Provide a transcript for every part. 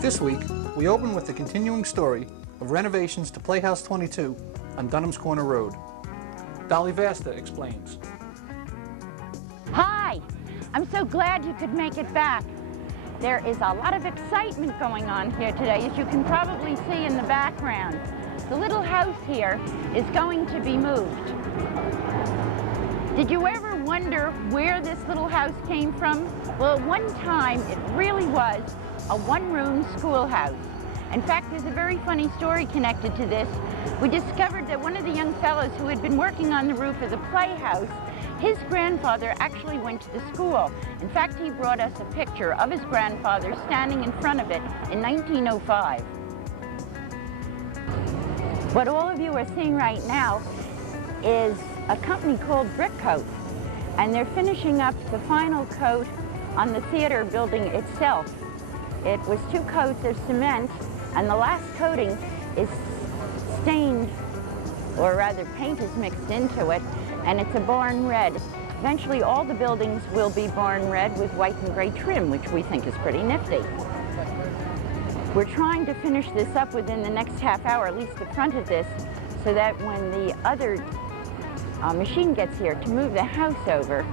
This week, we open with the continuing story of renovations to Playhouse 22 on Dunham's Corner Road. Dolly Vasta explains. Hi! I'm so glad you could make it back. There is a lot of excitement going on here today, as you can probably see in the background. The little house here is going to be moved. Did you ever wonder where this little house came from? Well, at one time, it really was a one-room schoolhouse. In fact, there's a very funny story connected to this. We discovered that one of the young fellows who had been working on the roof of the Playhouse, his grandfather actually went to the school. In fact, he brought us a picture of his grandfather standing in front of it in 1905. What all of you are seeing right now is a company called Brick Coat, and they're finishing up the final coat on the theater building itself. It was 2 coats of cement, and the last coating is stained, or rather paint is mixed into it, and it's a barn red. Eventually all the buildings will be barn red with white and gray trim, which we think is pretty nifty. We're trying to finish this up within the next half hour, at least the front of this, so that when the other machine gets here to move the house over,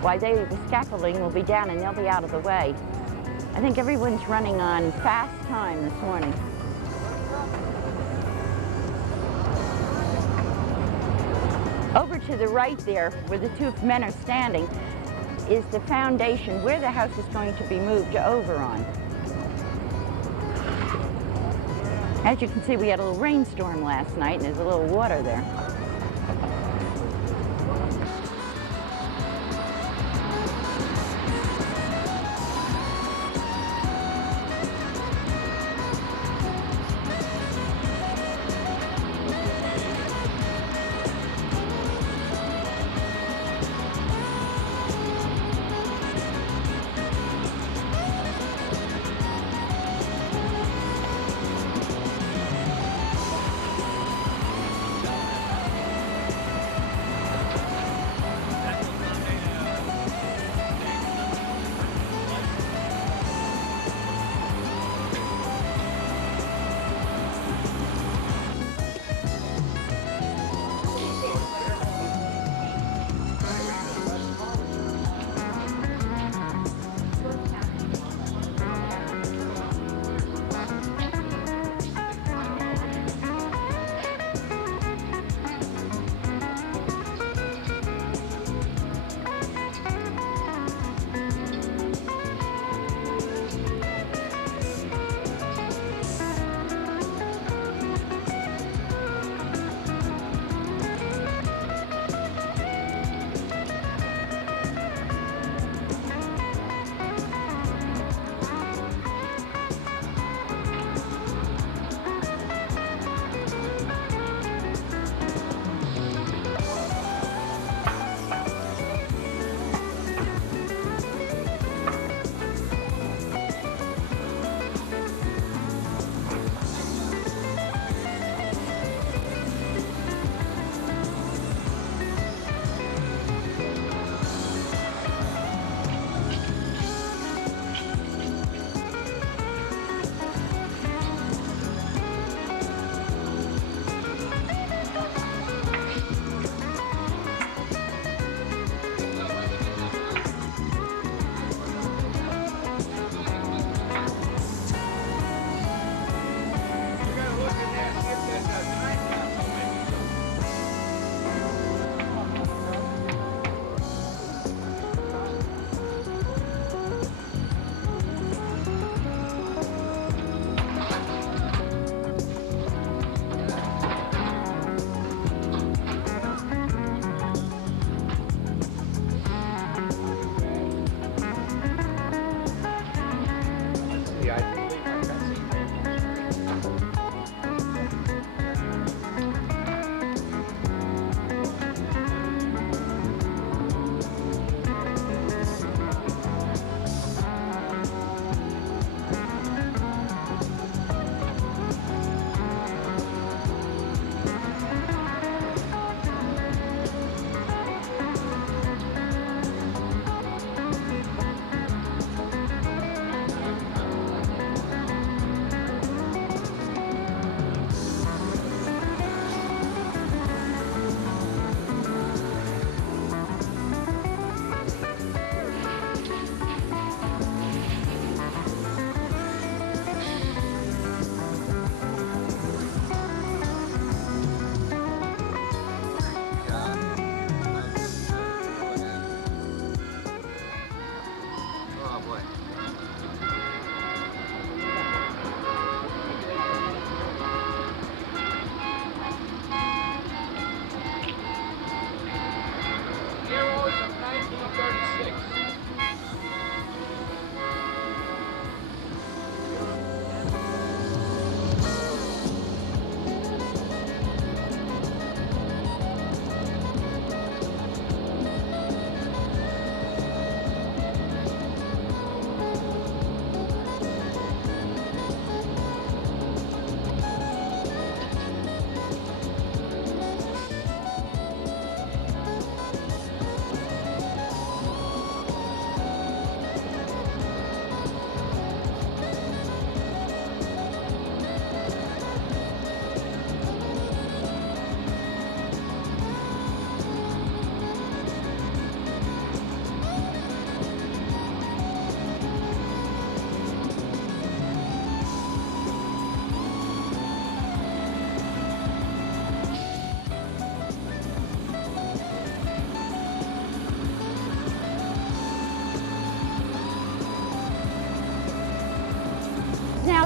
the scaffolding will be down and they'll be out of the way. I think everyone's running on fast time this morning. Over to the right there, where the 2 men are standing, is the foundation where the house is going to be moved over on. As you can see, we had a little rainstorm last night, and there's a little water there.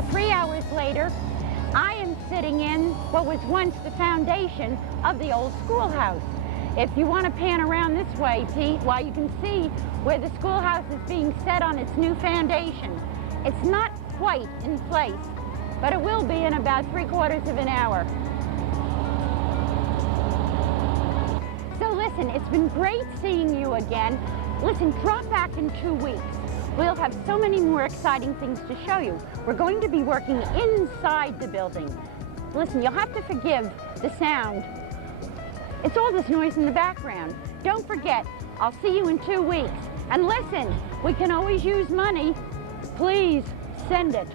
About 3 hours later, I am sitting in what was once the foundation of the old schoolhouse. If you want to pan around this way, Pete, you can see where the schoolhouse is being set on its new foundation. It's not quite in place, but it will be in about 3/4 of an hour. So listen, it's been great seeing you again. Listen, drop back in 2 weeks. We'll have so many more exciting things to show you. We're going to be working inside the building. Listen, you'll have to forgive the sound. It's all this noise in the background. Don't forget, I'll see you in 2 weeks. And listen, we can always use money. Please send it.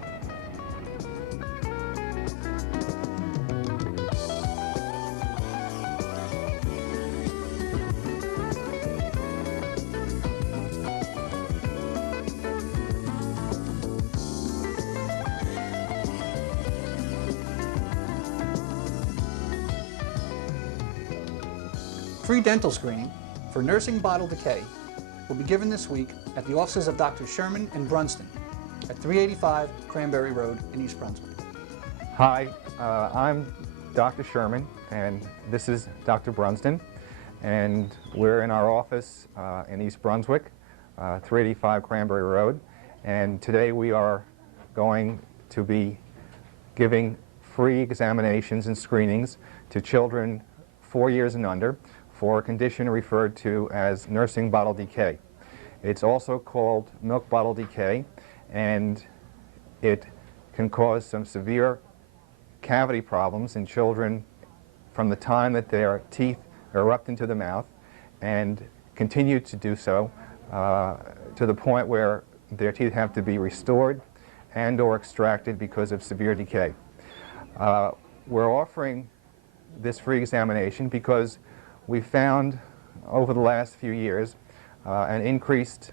Free dental screening for nursing bottle decay will be given this week at the offices of Dr. Sherman in Brunston at 385 Cranberry Road in East Brunswick. Hi, I'm Dr. Sherman, and this is Dr. Brunston, and we're in our office in East Brunswick, 385 Cranberry Road, and today we are going to be giving free examinations and screenings to children 4 years and under for a condition referred to as nursing bottle decay. It's also called milk bottle decay, and it can cause some severe cavity problems in children from the time that their teeth erupt into the mouth and continue to do so to the point where their teeth have to be restored and or extracted because of severe decay. We're offering this free examination because we found over the last few years an increased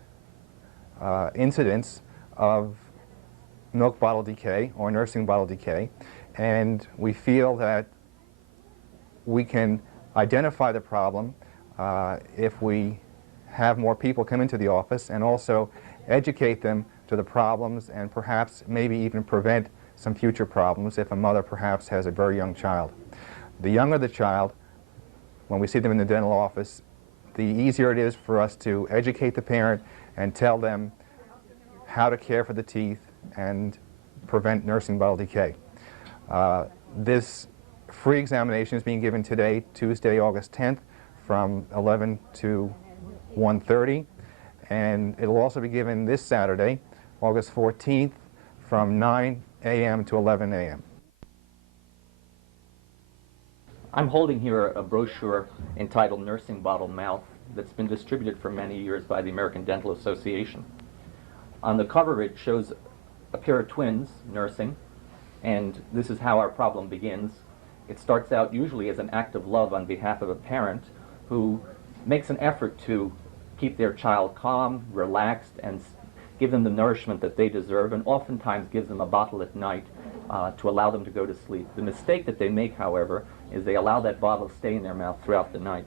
incidence of milk bottle decay or nursing bottle decay, and we feel that we can identify the problem if we have more people come into the office and also educate them to the problems and perhaps maybe even prevent some future problems if a mother perhaps has a very young child. The younger the child, when we see them in the dental office, the easier it is for us to educate the parent and tell them how to care for the teeth and prevent nursing bottle decay. This free examination is being given today, Tuesday, August 10th, from 11 to 1:30, and it'll also be given this Saturday, August 14th, from 9 a.m. to 11 a.m. I'm holding here a brochure entitled Nursing Bottle Mouth that's been distributed for many years by the American Dental Association. On the cover it shows a pair of twins nursing, and this is how our problem begins. It starts out usually as an act of love on behalf of a parent who makes an effort to keep their child calm, relaxed, and give them the nourishment that they deserve, and oftentimes gives them a bottle at night to allow them to go to sleep. The mistake that they make, however, is they allow that bottle to stay in their mouth throughout the night.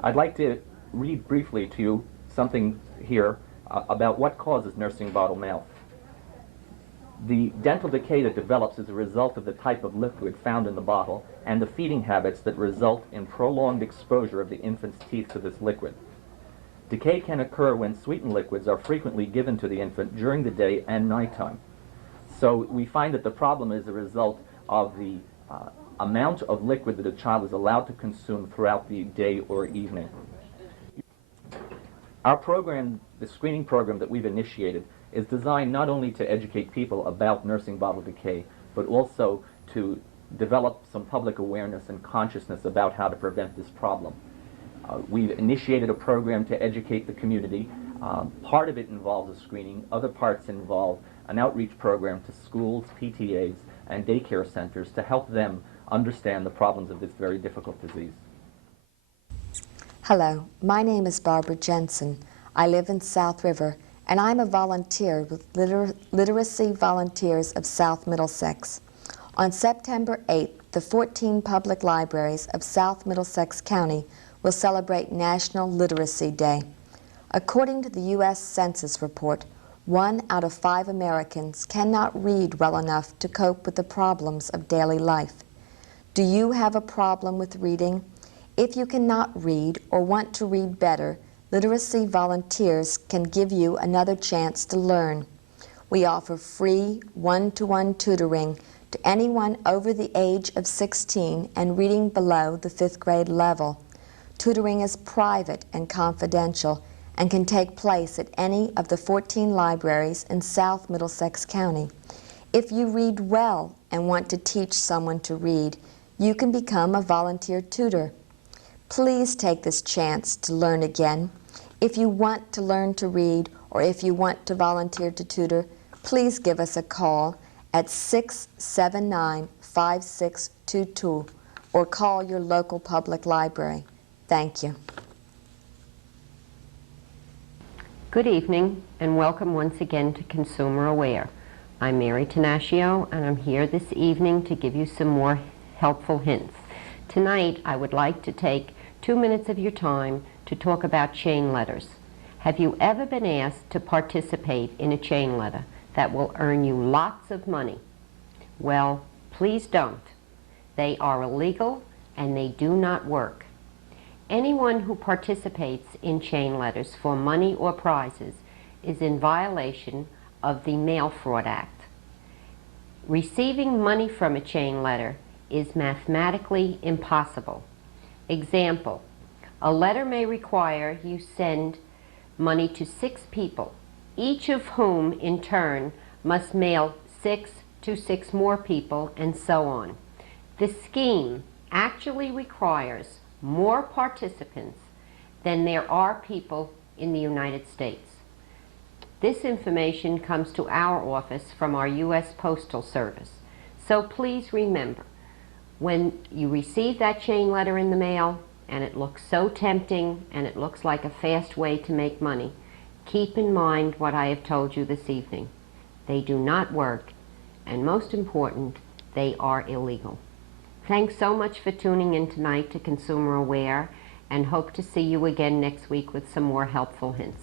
I'd like to read briefly to you something here about what causes nursing bottle mouth. The dental decay that develops is a result of the type of liquid found in the bottle and the feeding habits that result in prolonged exposure of the infant's teeth to this liquid. Decay can occur when sweetened liquids are frequently given to the infant during the day and nighttime. So we find that the problem is a result of the amount of liquid that a child is allowed to consume throughout the day or evening. Our program, the screening program that we've initiated, is designed not only to educate people about nursing bottle decay, but also to develop some public awareness and consciousness about how to prevent this problem. We've initiated a program to educate the community. Part of it involves a screening, other parts involve an outreach program to schools, PTAs, and daycare centers to help them understand the problems of this very difficult disease. Hello, my name is Barbara Jensen. I live in South River, and I'm a volunteer with Literacy Volunteers of South Middlesex. On September 8th, the 14 public libraries of South Middlesex County will celebrate National Literacy Day. According to the U.S. Census report, 1 out of 5 Americans cannot read well enough to cope with the problems of daily life. Do you have a problem with reading? If you cannot read or want to read better, literacy volunteers can give you another chance to learn. We offer free one-to-one tutoring to anyone over the age of 16 and reading below the 5th grade level. Tutoring is private and confidential and can take place at any of the 14 libraries in South Middlesex County. If you read well and want to teach someone to read, you can become a volunteer tutor. Please take this chance to learn again. If you want to learn to read or if you want to volunteer to tutor, please give us a call at 679-5622 or call your local public library. Thank you. Good evening and welcome once again to Consumer Aware. I'm Mary Tenaccio and I'm here this evening to give you some more helpful hints. Tonight I would like to take 2 minutes of your time to talk about chain letters. Have you ever been asked to participate in a chain letter that will earn you lots of money? Well, please don't. They are illegal and they do not work. Anyone who participates in chain letters for money or prizes is in violation of the Mail Fraud Act. Receiving money from a chain letter is mathematically impossible. Example, a letter may require you send money to 6 people, each of whom in turn must mail 6 to 6 more people, and so on. The scheme actually requires more participants than there are people in the United States. This information comes to our office from our U.S. Postal Service. So please remember, when you receive that chain letter in the mail and it looks so tempting and it looks like a fast way to make money, keep in mind what I have told you this evening. They do not work, and most important, they are illegal. Thanks so much for tuning in tonight to Consumer Aware, and hope to see you again next week with some more helpful hints.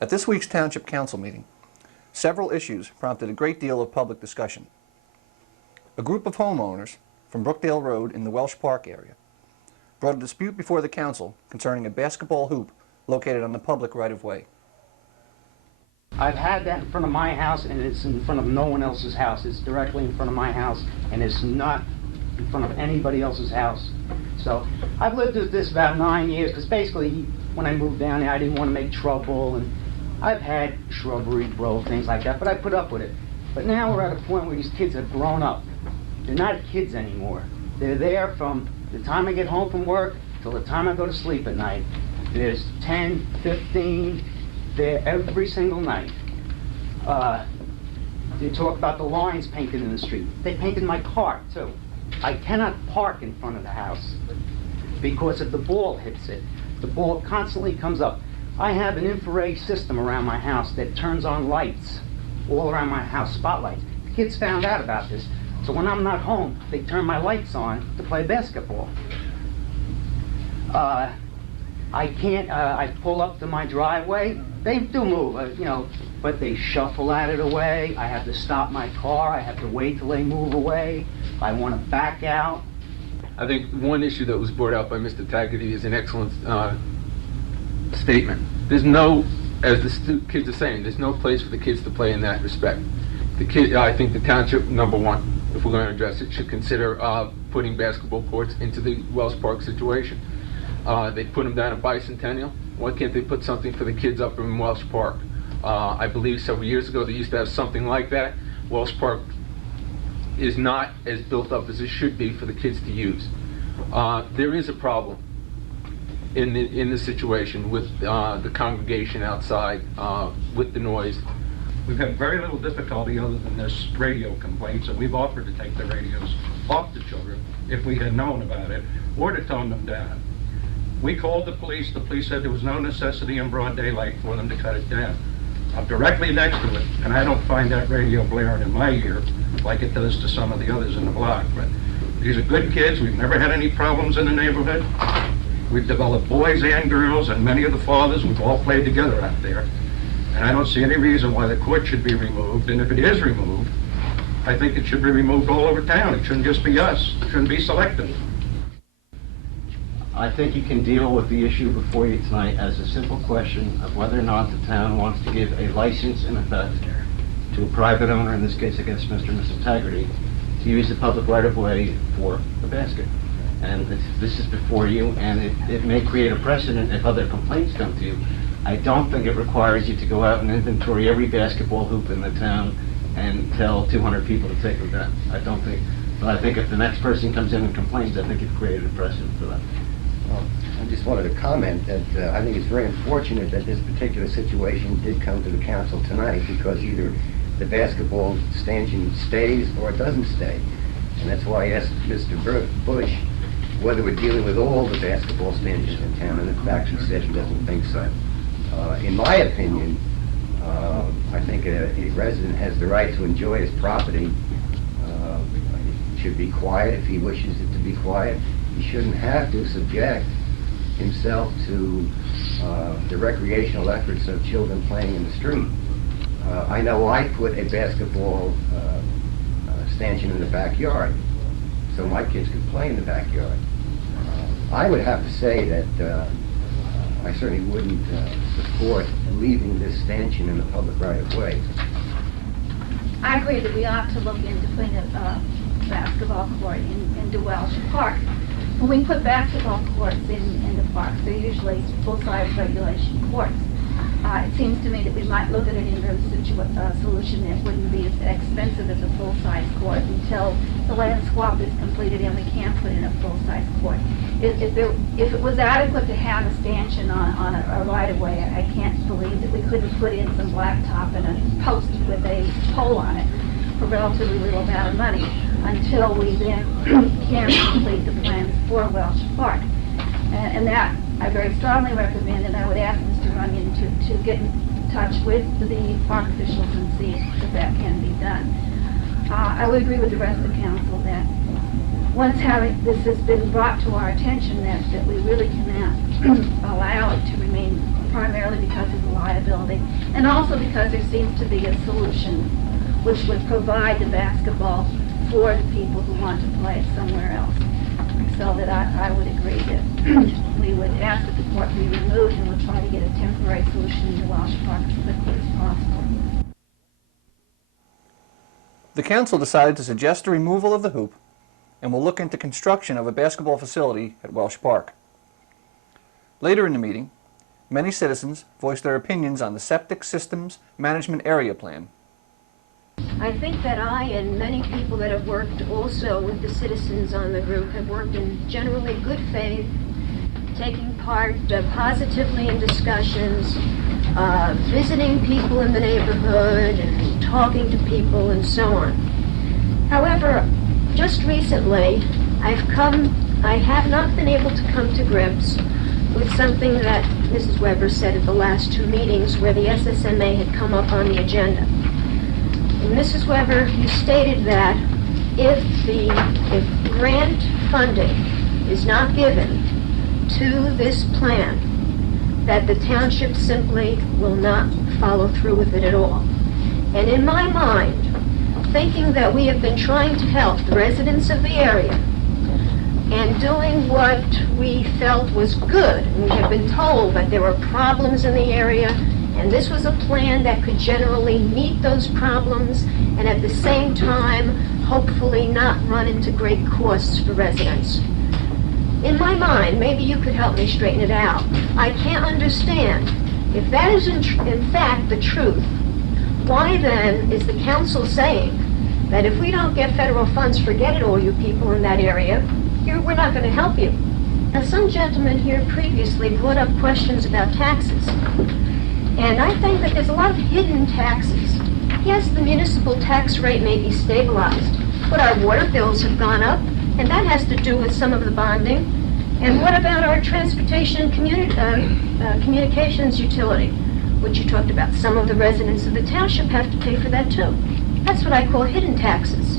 At this week's Township Council meeting, several issues prompted a great deal of public discussion. A group of homeowners from Brookdale Road in the Welsh Park area brought a dispute before the council concerning a basketball hoop located on the public right-of-way. I've had that in front of my house, and it's in front of no one else's house. It's directly in front of my house, and it's not in front of anybody else's house. So I've lived with this about 9 years, because basically when I moved down here I didn't want to make trouble, and I've had shrubbery grow, things like that, but I put up with it. But now we're at a point where these kids have grown up. They're not kids anymore. They're there from the time I get home from work till the time I go to sleep at night. There's 10, 15 there every single night. They talk about the lines painted in the street. They painted my car too. I cannot park in front of the house because if the ball hits it, the ball constantly comes up. I have an infrared system around my house that turns on lights all around my house, spotlights. The kids found out about this. So when I'm not home, they turn my lights on to play basketball. I can't, I pull up to my driveway. They do move, you know, but they shuffle out of the way. I have to stop my car. I have to wait till they move away. I want to back out. I think one issue that was brought out by Mr. Taggart is an excellent statement. There's no, as the kids are saying, there's no place for the kids to play in that respect. I think the township, number one, if we're going to address it, should consider putting basketball courts into the Wells Park situation. They put them down at Bicentennial. Why can't they put something for the kids up in Welsh Park? I believe several years ago they used to have something like that. Welsh Park is not as built up as it should be for the kids to use. There is a problem in the situation with the congregation outside, with the noise. We've had very little difficulty other than this radio complaint, so we've offered to take the radios off the children if we had known about it, or to tone them down. We called the police said there was no necessity in broad daylight for them to cut it down. I'm directly next to it, and I don't find that radio blaring in my ear like it does to some of the others in the block. But these are good kids. We've never had any problems in the neighborhood. We've developed boys and girls, and many of the fathers, we've all played together out there. And I don't see any reason why the court should be removed. And if it is removed, I think it should be removed all over town. It shouldn't just be us. It shouldn't be selective. I think you can deal with the issue before you tonight as a simple question of whether or not the town wants to give a license in effect to a private owner, in this case against Mr. and Mrs. Taggarty, to use the public right-of-way for a basket. And this is before you, and it may create a precedent if other complaints come to you. I don't think it requires you to go out and inventory every basketball hoop in the town and tell 200 people to take them down. I don't think, but I think if the next person comes in and complains, I think you've created a precedent for that. Well, I just wanted to comment that I think it's very unfortunate that this particular situation did come to the council tonight, because either the basketball stanchion stays or it doesn't stay. And that's why I asked Mr. Bush whether we're dealing with all the basketball stanchions in town, and in fact he said he doesn't think so. In my opinion, I think a resident has the right to enjoy his property. It should be quiet if he wishes it to be quiet. He shouldn't have to subject himself to the recreational efforts of children playing in the street. I know I put a basketball stanchion in the backyard so my kids could play in the backyard. I would have to say that I certainly wouldn't support leaving this stanchion in the public right-of-way. I agree that we ought to look into putting a basketball court into Welsh Park. When we put basketball courts in the parks, they're usually full-size regulation courts. It seems to me that we might look at an interim solution that wouldn't be as expensive as a full-size court until the land swap is completed and we can put in a full-size court. If it was adequate to have a stanchion on a right-of-way, I can't believe that we couldn't put in some blacktop and a post with a pole on it for relatively little amount of money until we then can complete the plans for Welsh Park. And that I very strongly recommend, and I would ask Mr. Runyon to get in touch with the park officials and see if that can be done. I would agree with the rest of the council that once this has been brought to our attention, that we really cannot allow it to remain, primarily because of the liability, and also because there seems to be a solution which would provide the basketball for the people who want to play it somewhere else. So that I would agree that we would ask that the court be removed, and we'll try to get a temporary solution in the Welsh Park as quickly as possible. The council decided to suggest the removal of the hoop and will look into construction of a basketball facility at Welsh Park. Later in the meeting, many citizens voiced their opinions on the septic systems management area plan. I think that I and many people that have worked also with the citizens on the group have worked in generally good faith, taking part positively in discussions, visiting people in the neighborhood and talking to people and so on. However, just recently I have not been able to come to grips with something that Mrs. Weber said at the last two meetings where the SSMA had come up on the agenda. Mrs. Weber, you stated that if grant funding is not given to this plan, that the township simply will not follow through with it at all. And in my mind, thinking that we have been trying to help the residents of the area and doing what we felt was good, and we have been told that there were problems in the area, and this was a plan that could generally meet those problems and at the same time hopefully not run into great costs for residents. In my mind, maybe you could help me straighten it out. I can't understand. If that is in fact the truth, why then is the council saying that if we don't get federal funds, forget it all you people in that area, we're not going to help you? Now, some gentleman here previously brought up questions about taxes. And I think that there's a lot of hidden taxes. Yes, the municipal tax rate may be stabilized, but our water bills have gone up, and that has to do with some of the bonding. And what about our transportation communications utility, which you talked about? Some of the residents of the township have to pay for that too. That's what I call hidden taxes.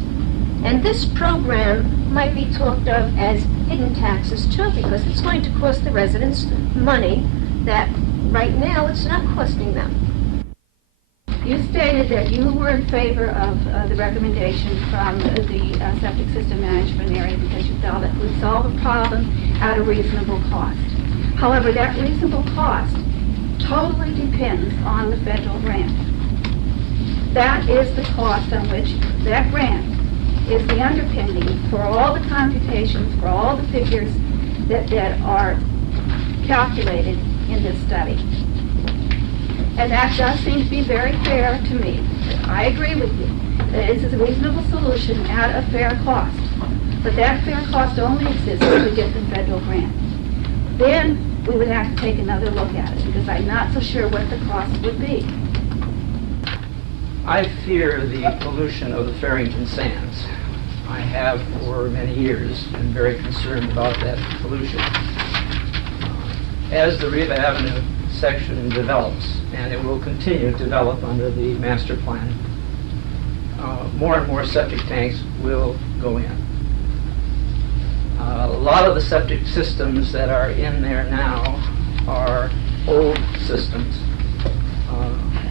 And this program might be talked of as hidden taxes too, because it's going to cost the residents money that right now it's not costing them. You stated that you were in favor of the recommendation from the septic system management area because you felt it would solve a problem at a reasonable cost. However, that reasonable cost totally depends on the federal grant. That is the cost on which that grant is the underpinning for all the computations, for all the figures that are calculated in this study. And that does seem to be very fair to me. I agree with you that this is a reasonable solution at a fair cost. But that fair cost only exists if we get the federal grant. Then we would have to take another look at it because I'm not so sure what the cost would be. I fear the pollution of the Farrington Sands. I have for many years been very concerned about that pollution. As the Riva Avenue section develops, and it will continue to develop under the master plan, more and more septic tanks will go in. A lot of the septic systems that are in there now are old systems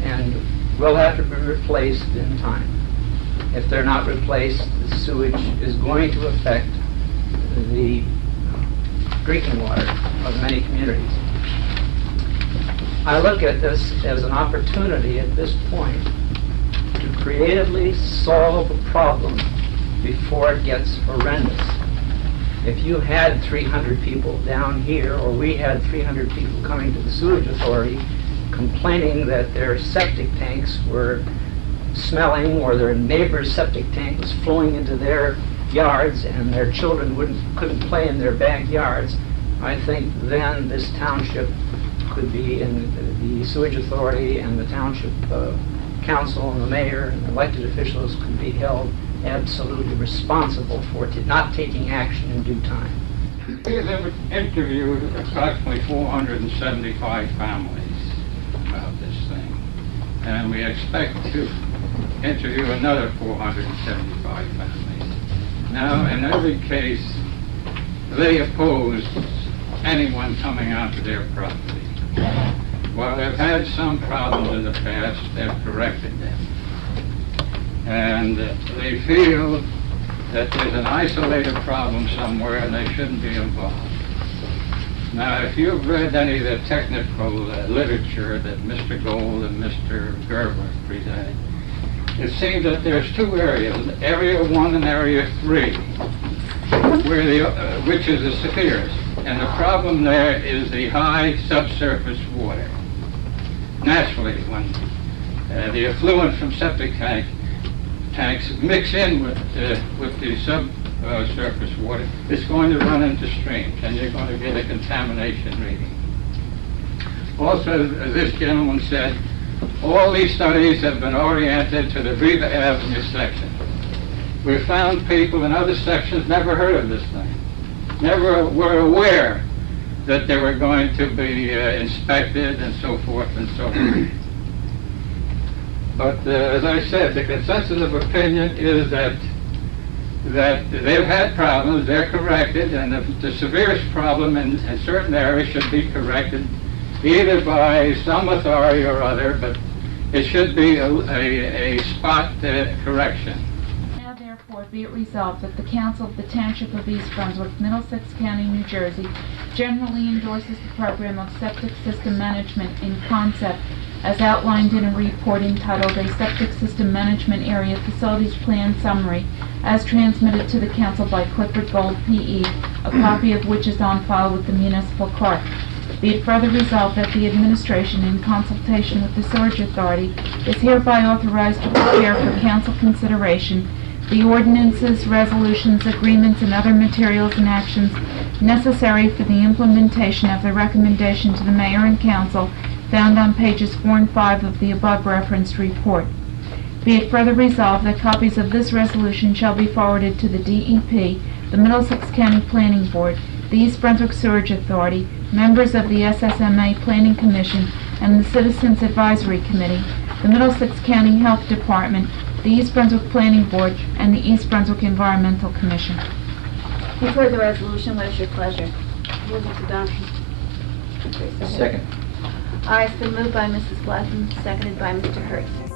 and will have to be replaced in time. If they're not replaced, the sewage is going to affect the drinking water of many communities. I look at this as an opportunity at this point to creatively solve a problem before it gets horrendous. If you had 300 people down here, or we had 300 people coming to the sewage authority complaining that their septic tanks were smelling, or their neighbor's septic tank was flowing into their yards and their children couldn't play in their backyards, I think then this township could be, in the sewage authority and the township council and the mayor and elected officials could be held absolutely responsible for not taking action in due time. We have interviewed approximately 475 families about this thing, and we expect to interview another 475 families. Now, in every case, they oppose anyone coming onto their property. While they've had some problems in the past, they've corrected them. And they feel that there's an isolated problem somewhere and they shouldn't be involved. Now, if you've read any of the technical literature that Mr. Gold and Mr. Gerber presented, it seems that there's two areas, Area 1 and Area 3, which is the severest. And the problem there is the high subsurface water. Naturally, when the effluent from septic tanks mix in with the subsurface water, it's going to run into streams, and you're going to get a contamination reading. Also, as this gentleman said, all these studies have been oriented to the Riva Avenue section. We found people in other sections never heard of this thing, never were aware that they were going to be inspected and so forth and so on. But as I said, the consensus of opinion is that they've had problems, they're corrected, and the severest problem in certain areas should be corrected either by some authority or other, but it should be a spot correction. Now therefore be it resolved that the Council of the Township of East Brunswick, Middlesex County, New Jersey, generally endorses the program of septic system management in concept as outlined in a report entitled A Septic System Management Area Facilities Plan Summary, as transmitted to the Council by Clifford Gold, P.E., a copy of which is on file with the municipal clerk. Be it further resolved that the administration, in consultation with the Sewage Authority, is hereby authorized to prepare for council consideration the ordinances, resolutions, agreements, and other materials and actions necessary for the implementation of the recommendation to the mayor and council found on pages 4 and 5 of the above referenced report. Be it further resolved that copies of this resolution shall be forwarded to the DEP, the Middlesex County Planning Board, the East Brunswick Sewerage Authority, members of the SSMA Planning Commission and the Citizens Advisory Committee, the Middlesex County Health Department, the East Brunswick Planning Board, and the East Brunswick Environmental Commission. You've heard the resolution. What is your pleasure? Move its adoption. Second. All right, it's been moved by Mrs. Blackman, seconded by Mr. Hertz.